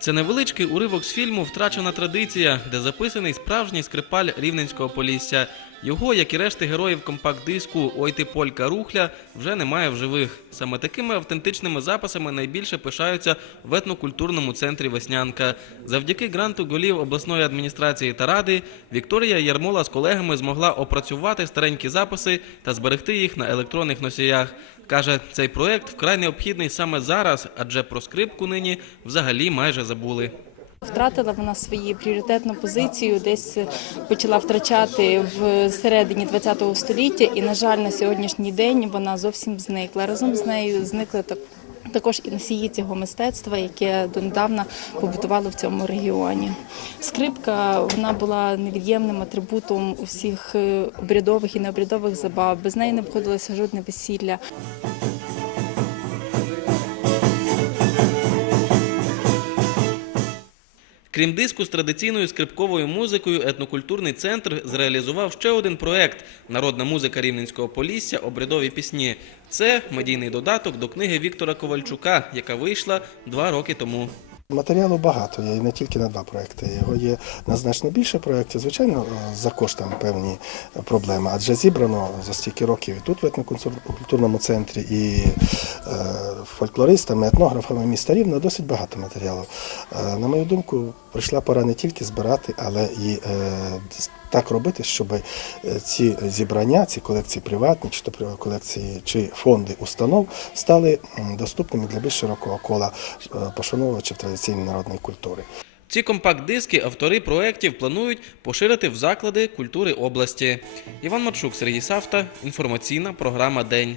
Це невеличкий уривок з фільму Втрачена традиція, де записаний справжній скрипаль рівненського полісся. Його, як і решти героїв компакт-диску Ой ти Полька Рухля, вже немає в живих. Саме такими автентичними записами найбільше пишаються в етнокультурному центрі Веснянка. Завдяки гранту голів обласної адміністрації та ради Вікторія Ярмола з колегами змогла опрацювати старенькі записи та зберегти їх на електронних носіях. Каже, цей проект вкрай необхідний саме зараз, адже про скрипку нині взагалі майже забули. Втратила вона свою пріоритетну позицію, десь почала втрачати в середині ХХ століття, і, на жаль, на сьогоднішній день вона зовсім зникла. Разом з нею зникли так. Також і носії цього мистецтва, яке донедавна побутувало в цьому регіоні. Скрипка вона була невід'ємним атрибутом усіх е, обрядових і необрядових забав. Без неї не обходилося жодне весілля. Крім диску з традиційною скрипковою музикою, етнокультурний центр зреалізував ще один проект Народна музика Рівненського Полісся обрядові пісні. Це медійний додаток до книги Віктора Ковальчука, яка вийшла два роки тому. Матеріалу багато, є і не тільки на два проекти. Його є на значно більше проєктів. Звичайно, е, за коштами певні проблеми, адже зібрано за стільки років і тут в етнокультурному центрі, і е, фольклористами, етнографами міста Рівно досить багато матеріалу. Е, на мою думку, прийшла пора не тільки збирати, але і так робити, щоб е, ці зібрання, ці колекції приватні, чи то колекції, чи фонди установ стали доступними для більш широкого кола е, пошановувачів традиційної народної культури. Ці компакт-диски автори проєктів планують поширити в заклади культури області. Іван Марчук, Сергій Савта, інформаційна програма День.